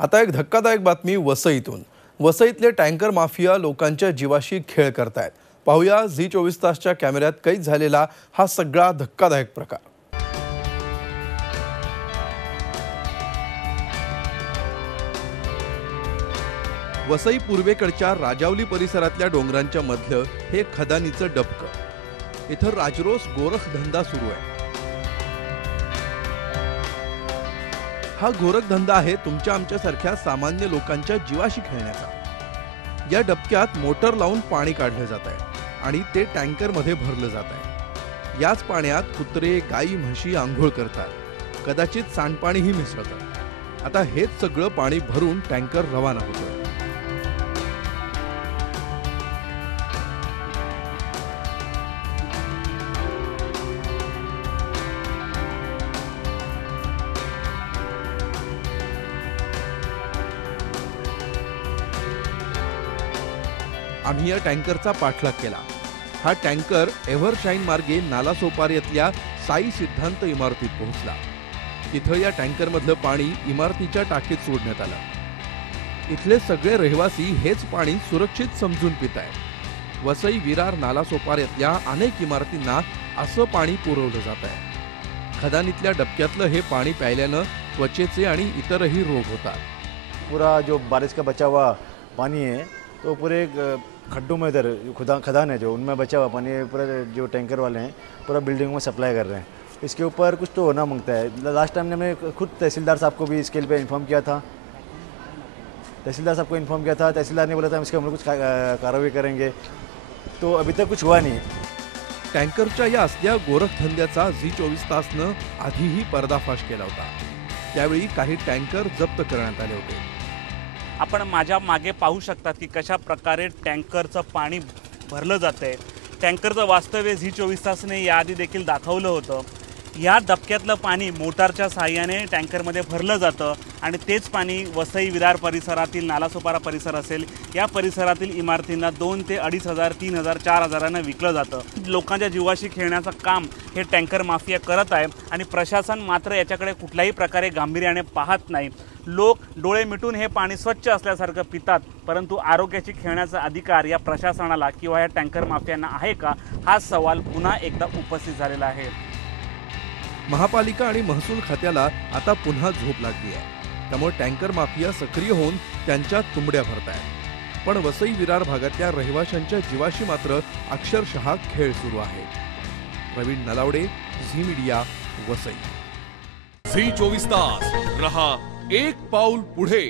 आता एक धक्कादायक बातमी वसईतून। वसईतले टँकर माफिया लोकांच्या जीवाशी खेळ करतायत। पाहूया झी24 तासच्या कॅमेऱ्यात कैद झालेला हा सगळा धक्कादायक प्रकार। वसई पूर्वेकडच्या राजावली परिसरातल्या डोंगरांच्या मधलं हे खदानीचं डबकं। इथं राजरोस गोरखधंदा सुरू आहे। हा गोरखधंदा आहे तुमच्या आमच्यासारख्या सामान्य लोकांच्या जीवाशी खेळण्याचा। या डबक्यात मोटर लावून पाणी काढलं जात आहे आणि ते टँकर मध्ये भरलं जात आहे। याच पाण्यात कुत्रे गाई म्हशी आंघोळ करतात, कदाचित सांडपाणीही मिसळतात। आता हेच सगळं पाणी भरून टँकर रवाना होतोय। आम्ही या टँकरचा पाठलाग केला। हा टँकर एव्हरशाईन मार्गे नालासोपाऱ्यातल्या साई सिद्धांत इमारतीत पोहोचला। तिथं या टँकर मधलं पाणी इमारतीच्या टाकीत सोडण्यात आलं। इथले सगळे रहिवासी हेच पाणी सुरक्षित समजून पितायत। वसई विरार नालासोपाऱ्यातल्या अनेक इमारतींना असं पाणी पुरवलं जात आहे। खदानीतल्या डबक्यातलं हे पाणी प्यायल्यानं त्वचेचे आणि इतरही रोग होतात। पूरा जो बारिश का बचा हुआ पानी है तो पूरे खड्डों में इधर खदान है जो उनमें बचा हुआ पानी पूरा जो टैंकर वाले हैं पूरा बिल्डिंग में सप्लाई कर रहे हैं। इसके ऊपर कुछ तो होना मांगता है। लास्ट टाइम ने मैं खुद तहसीलदार साहब को भी इस स्केल पे इन्फॉर्म किया था। तहसीलदार ने बोला था इसके हम लोग कुछ कार्रवाई करेंगे, तो अभी तक कुछ हुआ नहीं। टँकरच्या या असल्या गोरखधंद्याचा झी24 तासनं आधीही पर्दाफाश केला होता। त्यावेळी काही टँकर जप्त करण्यात आले होते। आपण माझ्या मागे पाहू शकतात की कशा प्रकारे टँकरचं पाणी भरलं जातंय। टँकरचं वास्तव्य झी24 तासने याआधी देखील दाखवलं होतं। या डबक्यातलं पाणी मोटारच्या साहाय्याने टँकरमध्ये भरलं जातं आणि तेच पाणी वसई विरार परिसरातील नालासोपारा परिसर असेल या परिसरातील इमारतींना 2 ते 2,500, 3,000, 4,000 विकलं जातं। लोकांच्या जीवाशी खेळण्याचं काम हे टँकर माफिया करत आहे आणि प्रशासन मात्र याच्याकडे कुठल्याही प्रकारे गांभीर्याने पाहत नाही। लोक डोळे मिटून हे पाणी स्वच्छ असल्यासारखं पितात, परंतु आरोग्याशी खेळण्याचा अधिकार या प्रशासनाला किंवा या टँकर माफियांना आहे का, हा सवाल पुन्हा एकदा उपस्थित झालेला आहे। महापालिका आणि महसूल खात्याला आता पुन्हा झोप लागली आहे। त्यामुळे टँकर माफिया सक्रिय होऊन त्यांच्या तुंबड्या भरतायत। पण वसई विरार भागातल्या रहिवाशांच्या जीवाशी मात्र अक्षरशः खेळ सुरू आहे। Praveen Nalawade, Zee media, Vasai. झी24 तास रहा एक पाऊल पुढे।